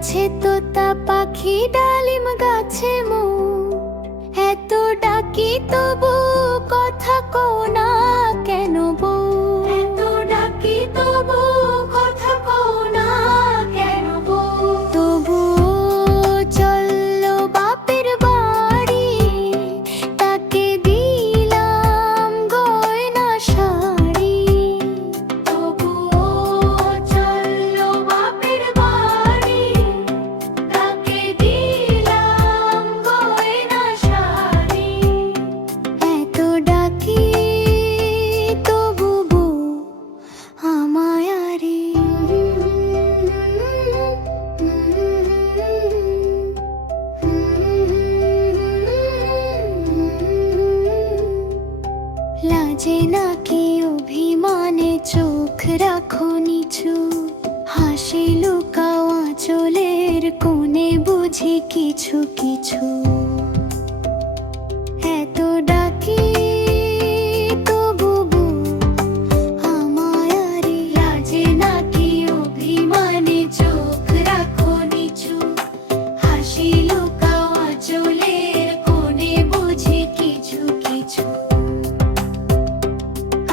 গাছে তোতা পাখি ডালিম গাছে মো, এত ডাকি তবু কথা কও না কেন বউ? এত ডাকি তবু কথা কও না কেন বউ? তবু চললো বাপের বাড়ি, তাকে দিলাম গয়না শাড়ি। তবু চললো বাপের বাড়ি, তাকে দিলাম গয়না শাড়ি। এত ডাকি তবু বউ আমায় আরে। লাজে নাকি অভিমানে চোখ রাখো নিচু, হাসি লুকাও আঁচলের কোণে বুঝি কিছু কিছু। এত ডাকি তবু বউ আমায় আরে। লাজে নাকি অভিমানে চোখ রাখো নিচু, হাসি লুকাও আঁচলের কোণে বুঝি কিছু কিছু।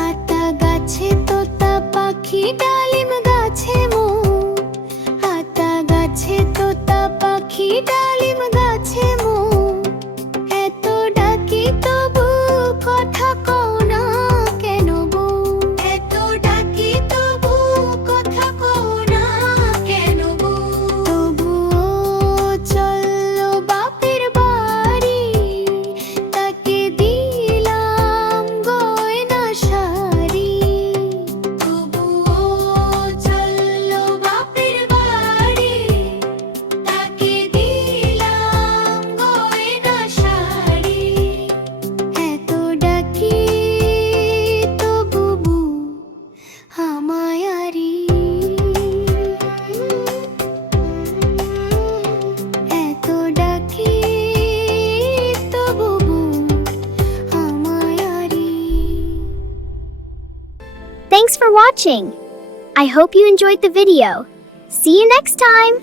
আতা গাছে তোতা পাখি ডালিম গাছে মো, আতা গাছে তোতা পাখি ডালিম গাছে মো, এত ডাকি তবু কথা কও না কেন বউ? এত ডাকি তবু কথা কও না কেন বউ? তবুও চললো বাপের বাড়ি, তাকে দিলাম গয়না শাড়ি। তবুও চললো বাপের বাড়ি, তাকে দিলাম গয়না শাড়ি। এত ডাকি তবু বউ আমায় আরে। এত ডাকি তবু বউ আমায় আরে। Thanks for watching. I hope you enjoyed the video. See you next time.